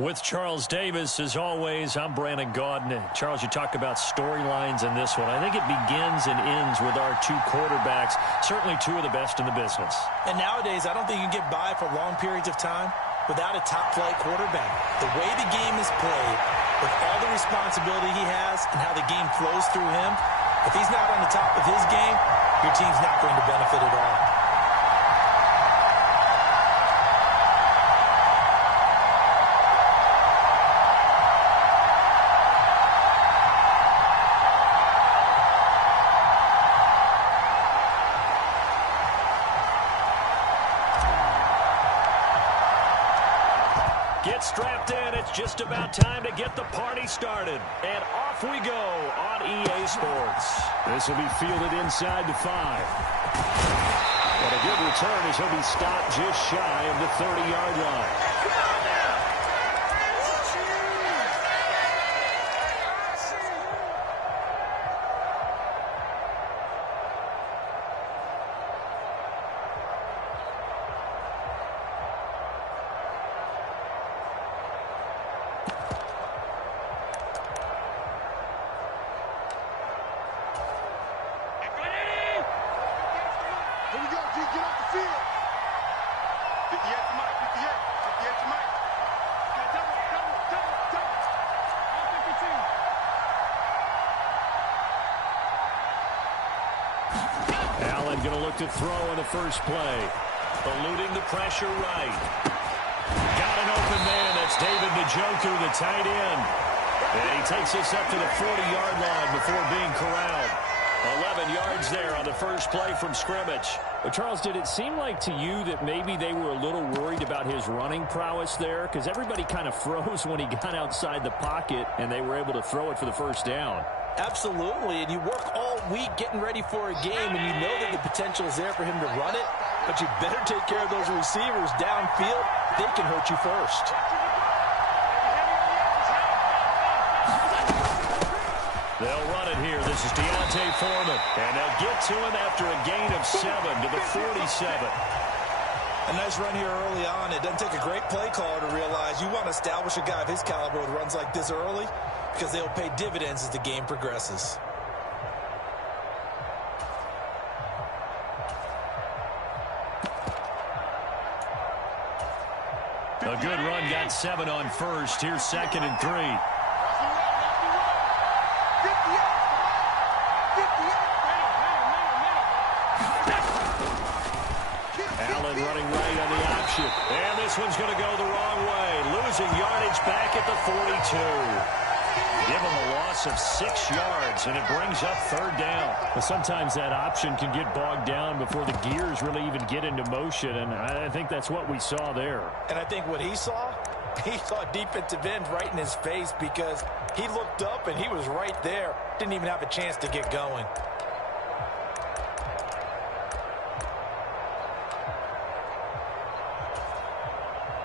With Charles Davis, as always, I'm Brandon Gaudin. Charles, you talk about storylines in this one. I think it begins and ends with our two quarterbacks, certainly two of the best in the business. And nowadays, I don't think you can get by for long periods of time without a top-flight quarterback. The way the game is played, with all the responsibility he has and how the game flows through him, if he's not on the top of his game, your team's not going to benefit at all. Get strapped in. It's just about time to get the party started. And off we go on EA Sports. This will be fielded inside the 5. But a good return as he'll be stopped just shy of the 30-yard line. Going to look to throw on the first play. Eluding the pressure right. Got an open man. That's David Njoku, the tight end. And he takes us up to the 40-yard line before being corralled. 11 yards there on the first play from scrimmage. But Charles, did it seem like to you that maybe they were a little worried about his running prowess there? Because everybody kind of froze when he got outside the pocket, and they were able to throw it for the first down. Absolutely, and you work all week getting ready for a game, and you know that the potential is there for him to run it, but you better take care of those receivers downfield. They can hurt you first. They'll run it here. This is Deontay Foreman, and they'll get to him after a gain of 7 to the 47. A nice run here early on. It doesn't take a great play caller to realize you want to establish a guy of his caliber with runs like this early, because they'll pay dividends as the game progresses. A good run, got 7 on first. Here's 2nd and 3. Allen running right on the option. And this one's going to go the wrong way. Losing yardage back at the 42. Give him a loss of 6 yards, and it brings up 3rd down. But sometimes that option can get bogged down before the gears really even get into motion, and I think that's what we saw there. And I think what he saw defensive end right in his face, because he looked up and he was right there. Didn't even have a chance to get going.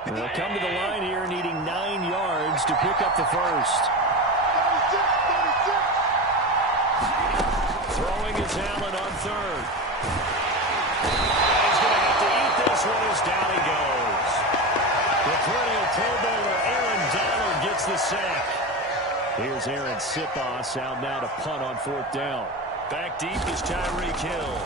They'll come to the line here needing 9 yards to pick up the first. Throwing is Allen on 3rd. He's going to have to eat this one as down he goes. The perennial Pro Bowler Aaron Donald gets the sack. Here's Aaron Sipos out now to punt on 4th down. Back deep is Tyreek Hill.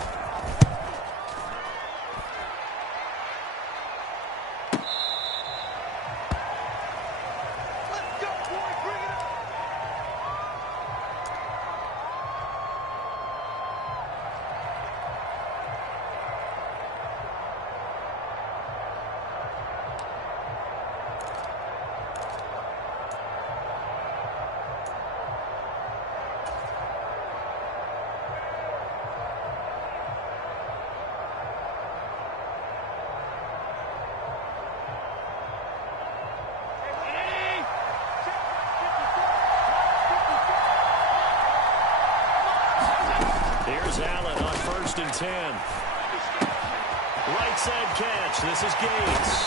Here's Allen on 1st and 10. Right side catch. This is Gates.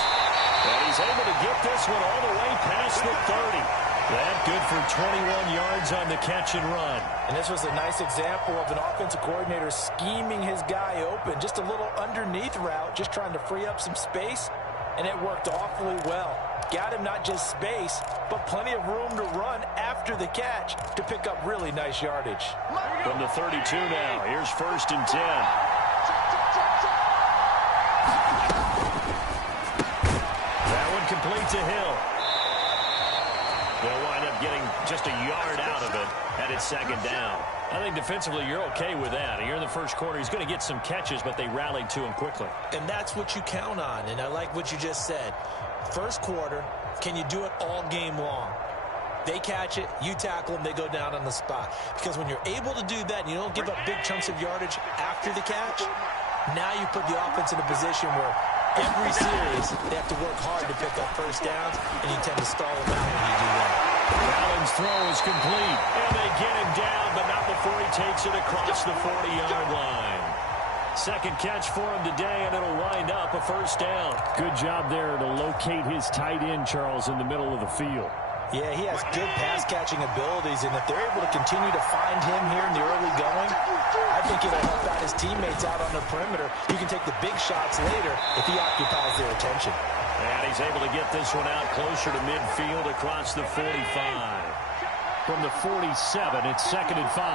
And he's able to get this one all the way past the 30. That good for 21 yards on the catch and run. And this was a nice example of an offensive coordinator scheming his guy open. Just a little underneath route, just trying to free up some space, and it worked awfully well. Got him not just space, but plenty of room to run after the catch to pick up really nice yardage. From the 32 now, here's 1st and 10. That one complete to Hill. They'll wind up getting just a yard out of it, and it's 2nd down. I think defensively you're okay with that. Here in the first quarter, he's going to get some catches, but they rallied to him quickly. And that's what you count on, and I like what you just said. First quarter, can you do it all game long? They catch it, you tackle them, they go down on the spot. Because when you're able to do that and you don't give up big chunks of yardage after the catch, now you put the offense in a position where every series they have to work hard to pick up first downs, and you tend to stall them out when you do that. Allen's throw is complete, and they get him down, but not before he takes it across the 40-yard line. Second catch for him today, and it'll wind up a 1st down. Good job there to locate his tight end, Charles, in the middle of the field. Yeah, he has good pass-catching abilities, and if they're able to continue to find him here in the early going, I think it'll help out his teammates out on the perimeter. You can take the big shots later if he occupies their attention. And he's able to get this one out closer to midfield across the 45. From the 47, it's 2nd and 5.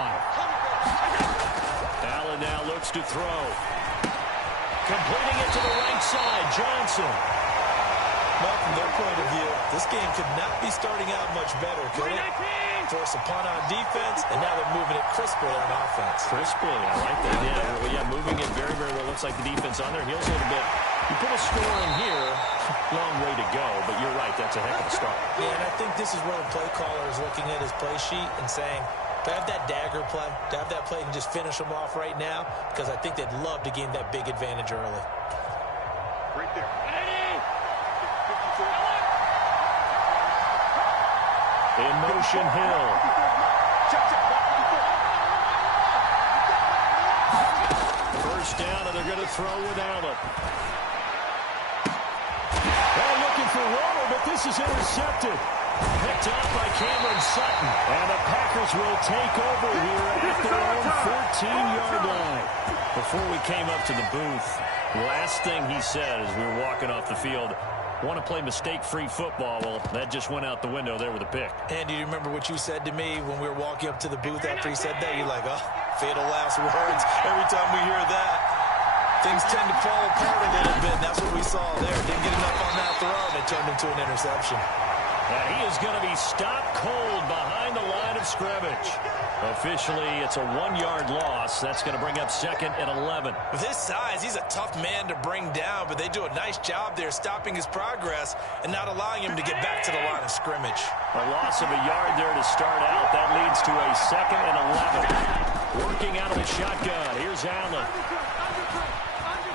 Allen now looks to throw. Completing it to the right side, Johnson. Well, from their point of view, this game could not be starting out much better, could it? Force a punt on defense, and now they're moving it crisply on offense. Crisply, I like that. Yeah, moving it very, very well. Looks like the defense on their heels a little bit. You put a score in here, long way to go, but you're right, that's a heck of a start. Yeah, and I think this is where the play caller is looking at his play sheet and saying, to have that dagger play, to have that play and just finish them off right now, because I think they'd love to gain that big advantage early. Right there. In motion, Hill. First down, and they're going to throw with Allen. They're looking for Water, but this is intercepted. Picked off by Cameron Sutton. And the Packers will take over here at their own 14-yard line. Before we came up to the booth, last thing he said as we were walking off the field, want to play mistake-free football. Well, that just went out the window there with a pick. And do you remember what you said to me when we were walking up to the booth after he said that? You're like, oh, fatal last words. Every time we hear that, things tend to fall apart a little bit. That's what we saw there. Didn't get enough on that throw, and it turned into an interception. And he is going to be stopped cold behind the line of scrimmage. Officially, it's a 1-yard loss. That's going to bring up 2nd and 11. With his size, he's a tough man to bring down, but they do a nice job there stopping his progress and not allowing him to get back to the line of scrimmage. A loss of a yard there to start out. That leads to a 2nd and 11. Working out of the shotgun. Here's Allen.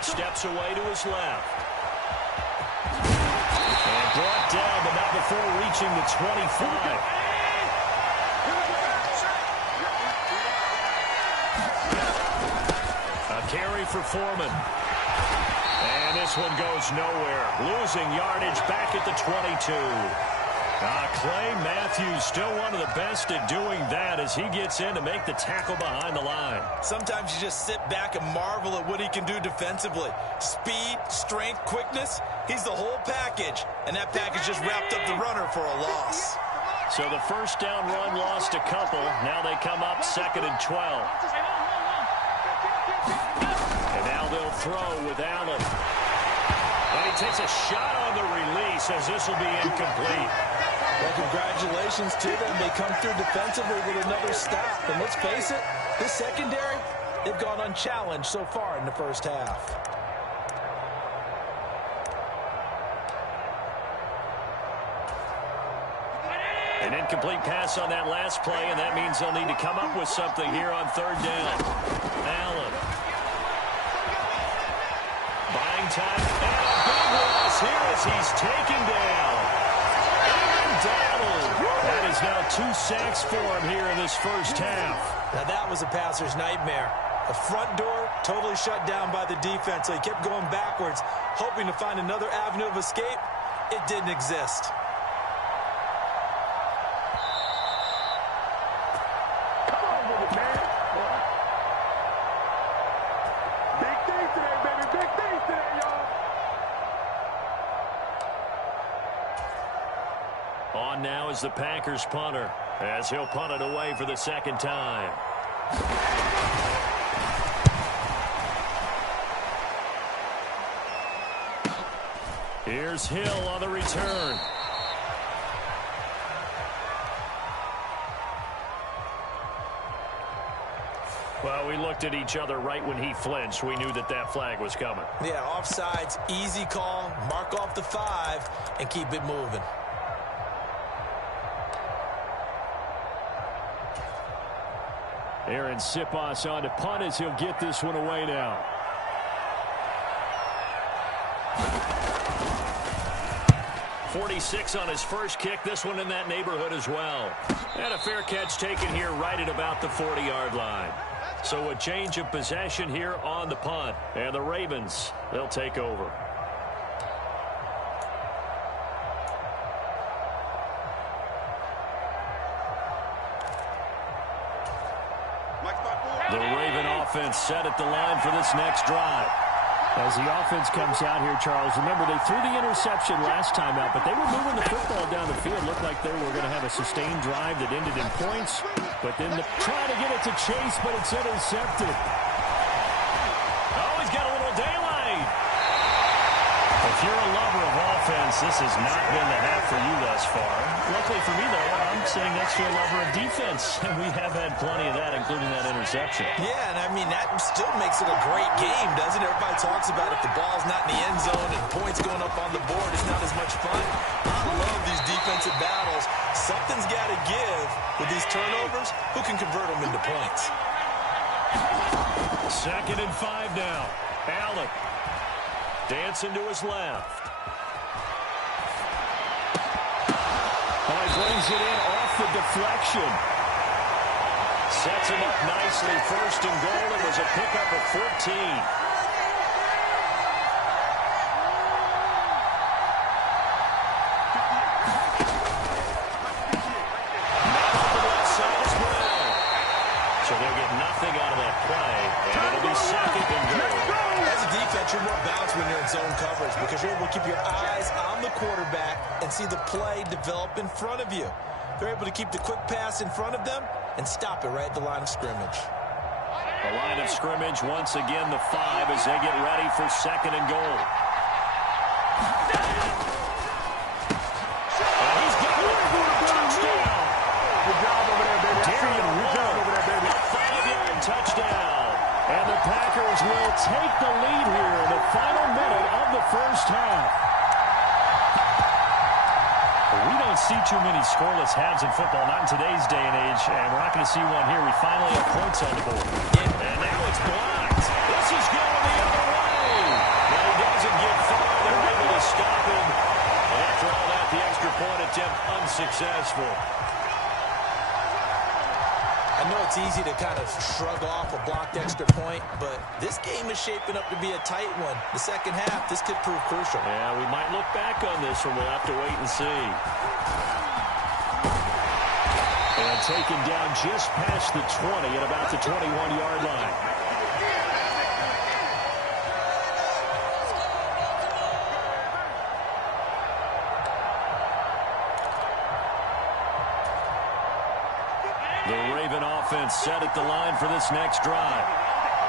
Steps away to his left. And brought down, but not before reaching the 25. Carry for Foreman. And this one goes nowhere. Losing yardage back at the 22. Clay Matthews still one of the best at doing that as he gets in to make the tackle behind the line. Sometimes you just sit back and marvel at what he can do defensively. Speed, strength, quickness. He's the whole package. And that package just wrapped up the runner for a loss. So the first down run lost a couple. Now they come up 2nd and 12. And now they'll throw with Allen. And he takes a shot on the release as this will be incomplete. Well, congratulations to them. They come through defensively with another stop. And let's face it, this secondary, they've gone unchallenged so far in the first half. An incomplete pass on that last play, and that means they'll need to come up with something here on 3rd down. Allen. Buying time. And a big loss here as he's taken down. Aaron Donald. That is now 2 sacks for him here in this first half. Now that was a passer's nightmare. The front door totally shut down by the defense, so he kept going backwards, hoping to find another avenue of escape. It didn't exist. goes the Packers punter as he'll punt it away for the second time. Here's Hill on the return. Well, we looked at each other right when he flinched. We knew that that flag was coming. Yeah, offsides, easy call. Mark off the 5 and keep it moving. Aaron Siposs on to punt as he'll get this one away now. .46 on his first kick. This one in that neighborhood as well. And a fair catch taken here right at about the 40-yard line. So a change of possession here on the punt. And the Ravens, they'll take over. The Raven offense set at the line for this next drive. As the offense comes out here, Charles, remember they threw the interception last time out, but they were moving the football down the field. Looked like they were going to have a sustained drive that ended in points, but then try to get it to Chase, but it's intercepted. Oh, he's got a little daylight. If you're a lover of offense, this has not been the half for you thus far. Luckily for me, though, I'm sitting next to a lover of defense, and we have had plenty of that, including that interception. Yeah, and I mean, that still makes it a great game, doesn't it? Everybody talks about if the ball's not in the end zone and points going up on the board, it's not as much fun. I love these defensive battles. Something's got to give with these turnovers. Who can convert them into points? 2nd and 5 now. Allen dancing to his left. Oh, he brings it in off the deflection. Sets him up nicely. 1st and goal. It was a pickup of 14. So they'll get nothing out of that play, and it'll be 2nd and goal. As a defense, you're more balanced when you're in zone coverage because you're able to keep your eyes on the quarterback and see the play develop in front of you. They're able to keep the quick pass in front of them and stop it right at the line of scrimmage. The line of scrimmage, once again, the 5 as they get ready for 2nd and goal. And he's got it. Touchdown. Good job over there, baby. Darian Good job over there, baby. 5-yard touchdown. And the Packers will take the lead here in the final minute of the first half. We don't see too many scoreless halves in football, not in today's day and age, and we're not going to see one here. We finally have points on the board. And now it's blocked. This is going the other way. But he doesn't get far. They're able to stop him. And after all that, the extra point attempt unsuccessful. I know it's easy to kind of shrug off a blocked extra point, but this game is shaping up to be a tight one. The second half, this could prove crucial. Yeah, we might look back on this one. We'll have to wait and see. And taken down just past the 20 at about the 21-yard line. The Raven offense set at the line for this next drive.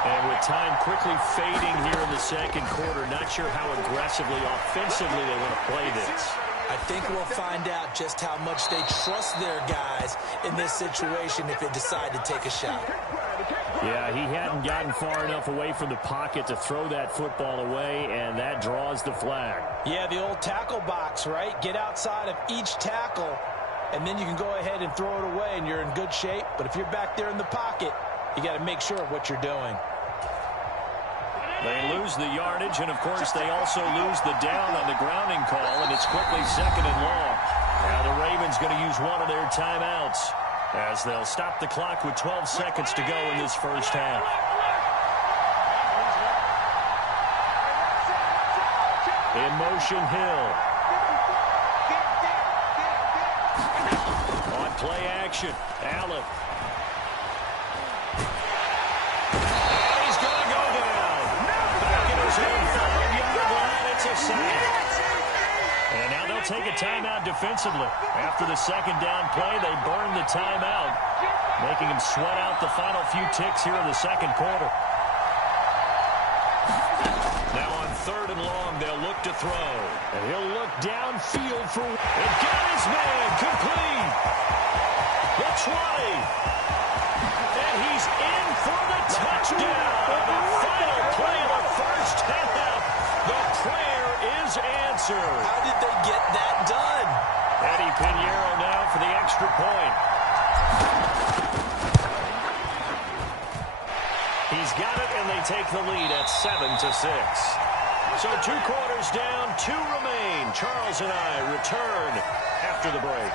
And with time quickly fading here in the second quarter, not sure how aggressively, offensively they want to play this. I think we'll find out just how much they trust their guys in this situation if they decide to take a shot. Yeah, he hadn't gotten far enough away from the pocket to throw that football away, and that draws the flag. Yeah, the old tackle box, right? Get outside of each tackle, and then you can go ahead and throw it away, and you're in good shape. But if you're back there in the pocket, you got to make sure of what you're doing. They lose the yardage, and, of course, they also lose the down on the grounding call, and it's quickly 2nd and long. Now the Ravens going to use one of their timeouts as they'll stop the clock with 12 seconds to go in this first half. In motion, Hill. On play action, Allen. And now they'll they'll take a timeout defensively. After the second down play, they burn the timeout, making them sweat out the final few ticks here in the second quarter. Now on third and long, they'll look to throw. And he'll look downfield for... And got his man complete. The 20. And he's in for the touchdown. The final play of the first half. The prayer is answered. How did they get that done? Eddie Pinheiro now for the extra point. He's got it, and they take the lead at 7-6. So 2 quarters down, 2 remain. Charles and I return after the break.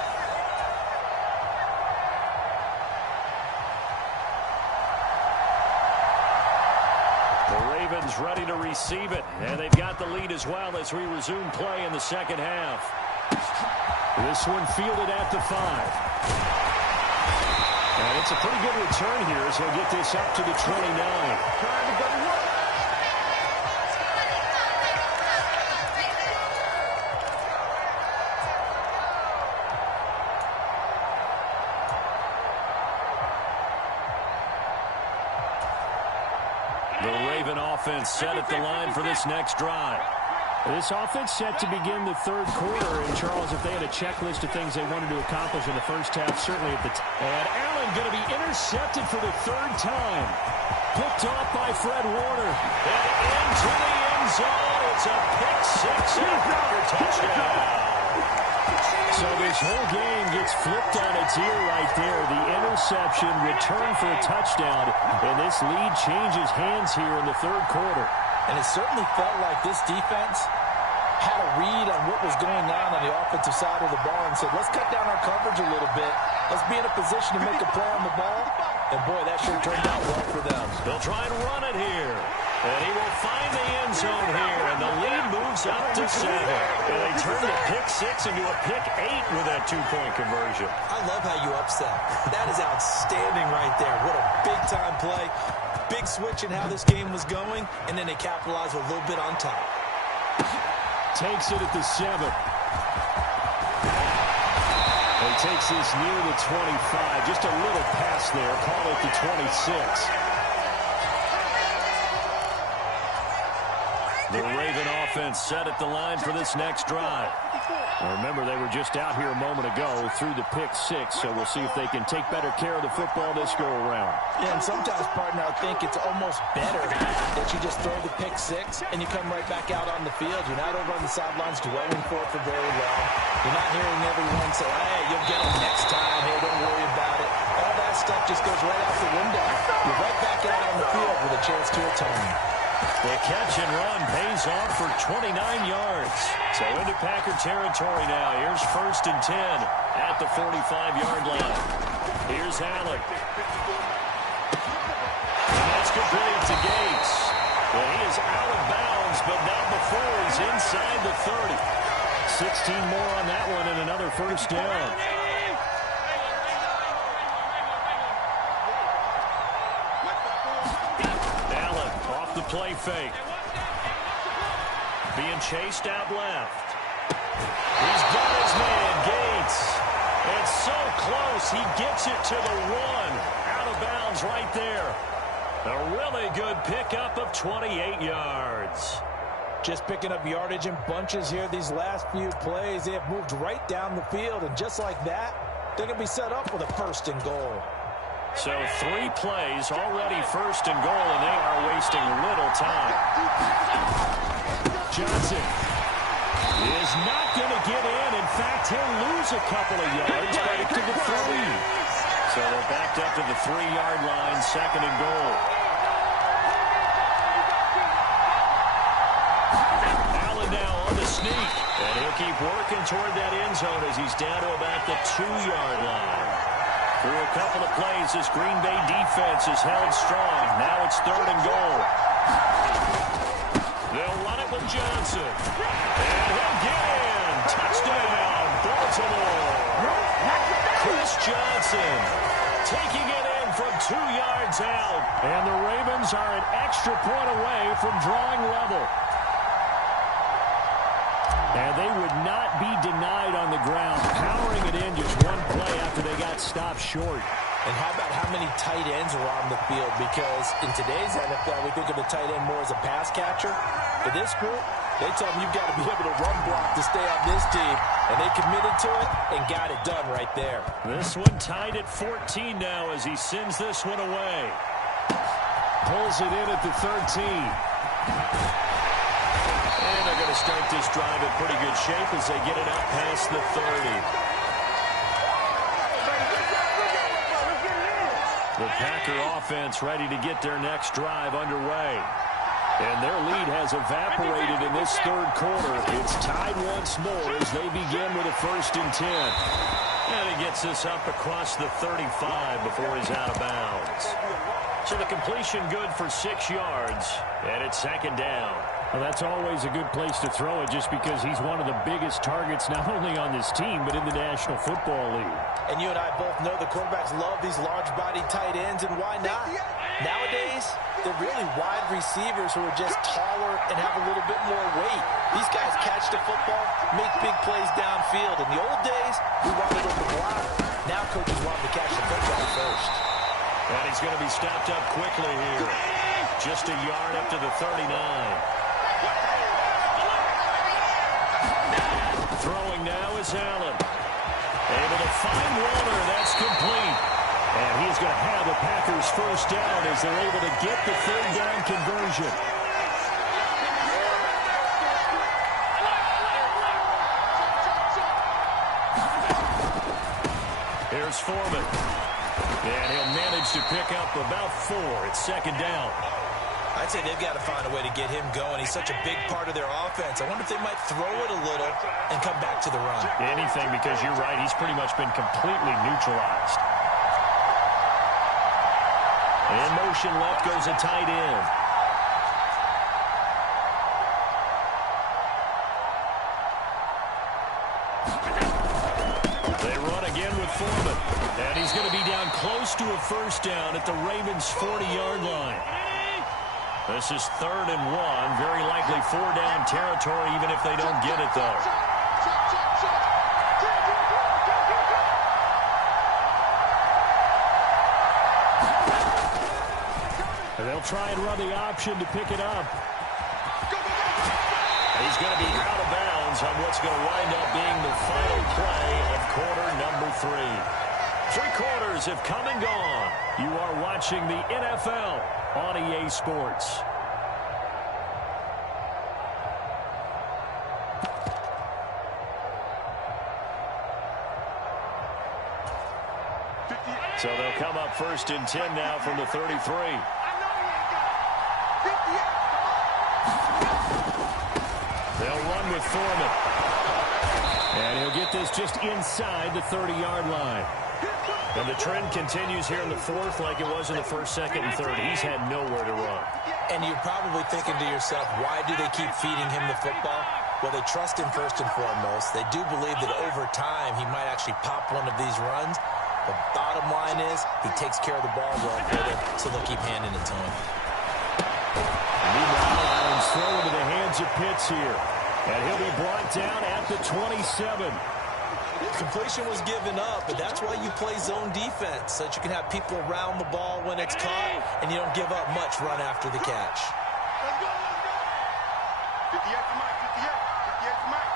The Ravens ready to receive it, and they've got the lead as well as we resume play in the second half. This one fielded at the 5. And it's a pretty good return here as he'll get this up to the 29. The Raven offense set at the line for this next drive. This offense set to begin the third quarter. And, Charles, if they had a checklist of things they wanted to accomplish in the first half, certainly at the and Allen going to be intercepted for the 3rd time. Picked off by Fred Warner. And into the end zone. It's a pick 6 after touchdown. So this whole game gets flipped on its ear right there. The interception, return for a touchdown. And this lead changes hands here in the third quarter. And it certainly felt like this defense had a read on what was going on the offensive side of the ball and said, let's cut down our coverage a little bit. Let's be in a position to make a play on the ball. And, boy, that sure turned out well for them. They'll try and run it here. And he will find the end zone here. And the lead moves up to 7. And they turn the pick 6 into a pick 8 with that 2-point conversion. I love how you upset. That is outstanding right there. What a big-time play. Big switch in how this game was going, and then they capitalized with a little bit on top. Takes it at the 7. He takes this near the 25. Just a little pass there. Call it the 26. The Raven offense set at the line for this next drive. Now remember, they were just out here a moment ago through the pick 6, so we'll see if they can take better care of the football this go-around. Yeah, and sometimes, partner, I think it's almost better that you just throw the pick 6 and you come right back out on the field. You're not over on the sidelines dwelling for it for very long. You're not hearing everyone say, hey, you'll get them next time. Hey, don't worry about it. All that stuff just goes right out the window. You're right back out on the field with a chance to atone. The catch and run pays off for 29 yards. So into Packer territory now. Here's 1st and 10 at the 45-yard line. Here's Allen. And that's complete to Gates. Well, he is out of bounds, but not before he's inside the 30. 16 more on that one and another first down. Play fake. Being chased out left. He's got his man, Gates. And so close, he gets it to the 1. Out of bounds right there. A really good pickup of 28 yards. Just picking up yardage in bunches here these last few plays. They have moved right down the field, and just like that, they're going to be set up with a 1st and goal. So 3 plays, already 1st and goal, and they are wasting little time. Johnson is not going to get in. In fact, he'll lose a couple of yards back to the 3. So they're backed up to the 3-yard line, 2nd and goal. Allen now on the sneak, and he'll keep working toward that end zone as he's down to about the 2-yard line. Through a couple of plays, this Green Bay defense is held strong. Now it's 3rd and goal. They'll run it with Johnson. And he'll get in. Touchdown, Baltimore. Chris Johnson taking it in from 2 yards out. And the Ravens are an extra point away from drawing level. And they would not be denied on the ground, powering it in just one play after they got stopped short. And how about how many tight ends are on the field? Because in today's NFL, we think of the tight end more as a pass catcher. For this group, they tell them you've got to be able to run block to stay on this team. And they committed to it and got it done right there. This one tied at 14 now as he sends this one away. Pulls it in at the 13. And they're going to start this drive in pretty good shape as they get it out past the 30. The Packer offense ready to get their next drive underway. And their lead has evaporated in this third quarter. It's tied once more as they begin with a 1st and 10. And he gets this up across the 35 before he's out of bounds. So the completion good for 6 yards. And it's 2nd down. Well, that's always a good place to throw it just because he's one of the biggest targets not only on this team but in the National Football League. And you and I both know the quarterbacks love these large-bodied tight ends, and why not? Nowadays, they're really wide receivers who are just taller and have a little bit more weight. These guys catch the football, make big plays downfield. In the old days, we wanted them to block. Now coaches want them to catch the football first. And he's going to be stopped up quickly here. Just a yard up to the 39. Throwing now is Allen. Able to find Warner. That's complete. And he's going to have the Packers 1st down as they're able to get the 3rd down conversion. Here's Foreman. And he'll manage to pick up about 4. It's 2nd down. I'd say they've got to find a way to get him going. He's such a big part of their offense. I wonder if they might throw it a little and come back to the run. Anything, because you're right. He's pretty much been completely neutralized. In motion left goes a tight end. They run again with Foreman. And he's going to be down close to a 1st down at the Ravens' 40-yard line. This is 3rd and 1. Very likely 4-down territory, even if they don't get it, though. And they'll try and run the option to pick it up. He's going to be out of bounds on what's going to wind up being the final play of quarter number 3. 3 quarters have come and gone. You are watching the NFL on EA Sports. So they'll come up 1st and 10 now from the 33. They'll run with Foreman. And he'll get this just inside the 30-yard line. And the trend continues here in the 4th like it was in the 1st, 2nd, and 3rd. He's had nowhere to run. And you're probably thinking to yourself, why do they keep feeding him the football? Well, they trust him first and foremost. They do believe that over time he might actually pop one of these runs. The bottom line is he takes care of the ball well for them, so they'll keep handing it to him. Meanwhile, Allen's throw into the hands of Pitts here. And he'll be brought down at the 27. Completion was given up, but that's why you play zone defense, so that you can have people around the ball when it's caught, and you don't give up much run after the catch. Let's go, let's go. 58 to Mike, 58 to Mike.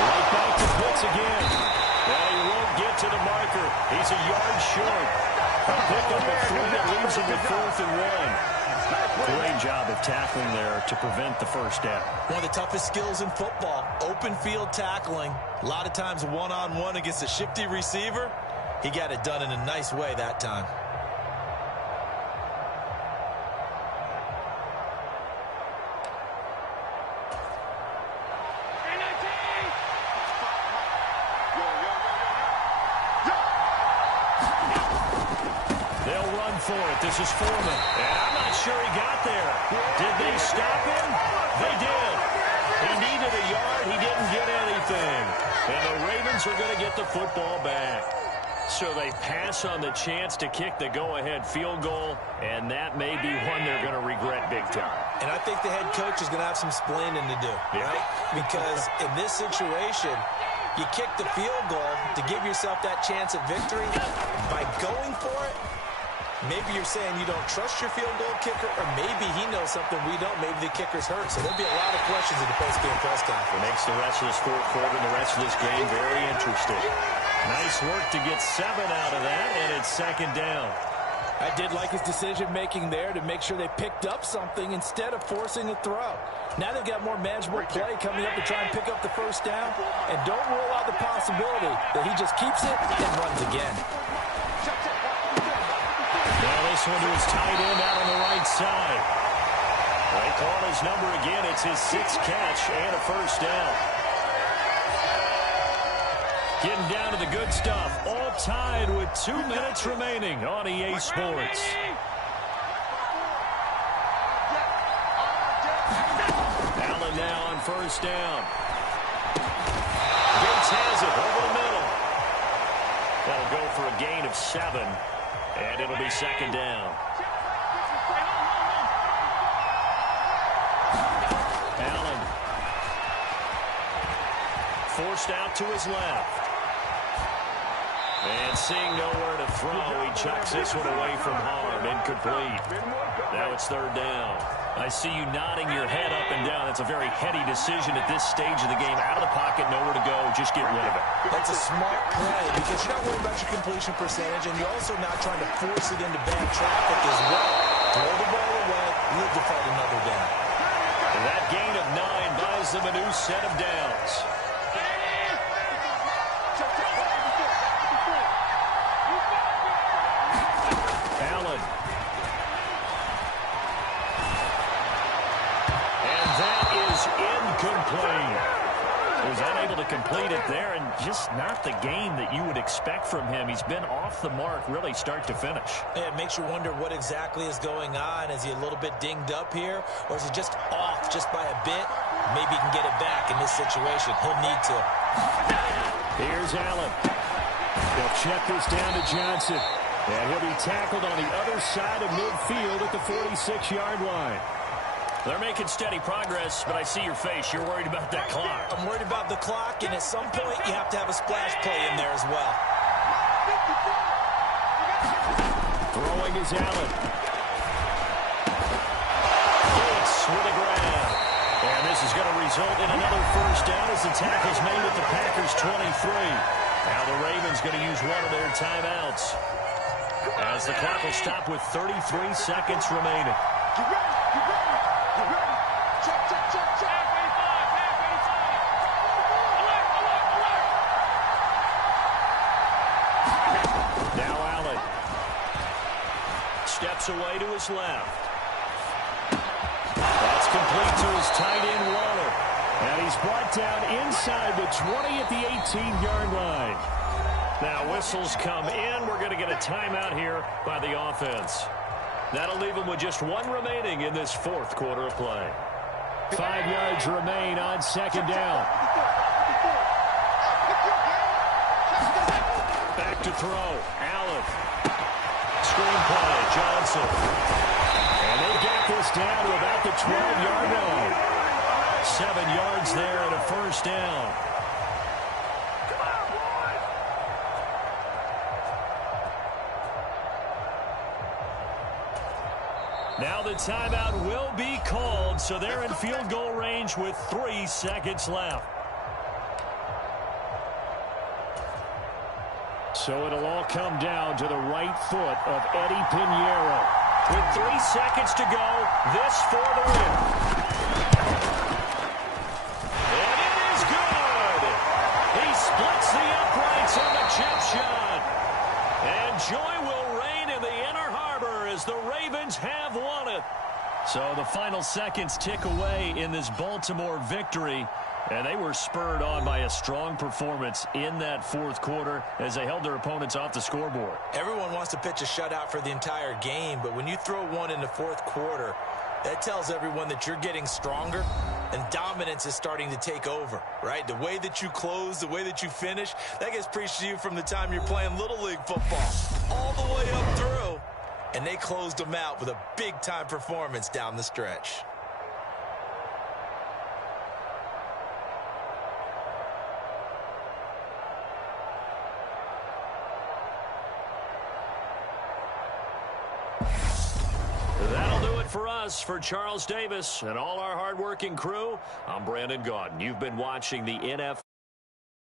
Right back to Pitts again. Well, he won't get to the marker. He's a yard short. A pickup of 3 that leaves him with 4th and 1. Great job of tackling there to prevent the 1st down. One of the toughest skills in football, open field tackling. A lot of times one-on-one against a shifty receiver. He got it done in a nice way that time. They'll run for it. This is Foreman. And I'm not sure he got there. Did they stop him? They did. He needed a yard. He didn't get anything. And the Ravens are going to get the football back. So they pass on the chance to kick the go-ahead field goal, and that may be one they're going to regret big time. And I think the head coach is going to have some splaining to do, right? Because in this situation, you kick the field goal to give yourself that chance of victory. By going for it, maybe you're saying you don't trust your field goal kicker, or maybe he knows something we don't. Maybe the kicker's hurt. So there'll be a lot of questions in the post-game press conference. It makes the rest of this fourth quarter and the rest of this game very interesting. Nice work to get 7 out of that, and it's second down. I did like his decision-making there to make sure they picked up something instead of forcing a throw. Now they've got more manageable play coming up to try and pick up the first down, and don't rule out the possibility that he just keeps it and runs again. Now this one to his tight end out on the right side. They call his number again. It's his 6th catch and a first down. Getting down to the good stuff. All tied with 2 minutes remaining on EA Sports. Allen now on first down. Gates has it over the middle. That'll go for a gain of 7, and it'll be second down. Allen forced out to his left. And seeing nowhere to throw, he chucks this one away from harm. Incomplete. Now it's third down. I see you nodding your head up and down. That's a very heady decision at this stage of the game. Out of the pocket, nowhere to go. Just get rid of it. That's a smart play because you're not worried about your completion percentage, and you're also not trying to force it into bad traffic as well. Throw the ball away, live to fight another down. And that gain of 9 buys them a new set of downs. Allen. And that is incomplete. He was unable to complete it there, and just not the game that you would expect from him. He's been off the mark really start to finish. It makes you wonder what exactly is going on. Is he a little bit dinged up here, or is he just off just by a bit? Maybe he can get it back in this situation. He'll need to. Here's Allen. They'll check this down to Johnson. And he'll be tackled on the other side of midfield at the 46-yard line. They're making steady progress, but I see your face. You're worried about that clock. I'm worried about the clock, and at some point you have to have a splash play in there as well. Throwing is Allen. Gates with a grab. And this is going to result in another first down as the tackle's made at the Packers' 23. Now the Ravens going to use one of their timeouts, as the clock will stop with 33 seconds remaining. Now Allen steps away to his left. That's complete to his tight end, Waller. And he's brought down inside the 20 at the 18-yard line. Now whistles come in. We're going to get a timeout here by the offense. That'll leave them with just 1 remaining in this fourth quarter of play. 5 yards remain on second down. Back to throw. Allen. Screen play. Johnson. And they get this down to about the 12-yard line. 7 yards there and a first down. Now the timeout will be called, so they're in field goal range with 3 seconds left. So it'll all come down to the right foot of Eddie Pinheiro. With 3 seconds to go, this for the win. And it is good! He splits the uprights on the chip shot. And joy will reign in the Inner Harbor as the Ravens have won it. So the final seconds tick away in this Baltimore victory. And they were spurred on by a strong performance in that fourth quarter as they held their opponents off the scoreboard. Everyone wants to pitch a shutout for the entire game, but when you throw one in the fourth quarter, that tells everyone that you're getting stronger and dominance is starting to take over, right? The way that you close, the way that you finish, that gets preached to you from the time you're playing Little League football all the way up through. And they closed them out with a big-time performance down the stretch. That'll do it for us. For Charles Davis and all our hardworking crew, I'm Brandon Gaudin. You've been watching the NFL.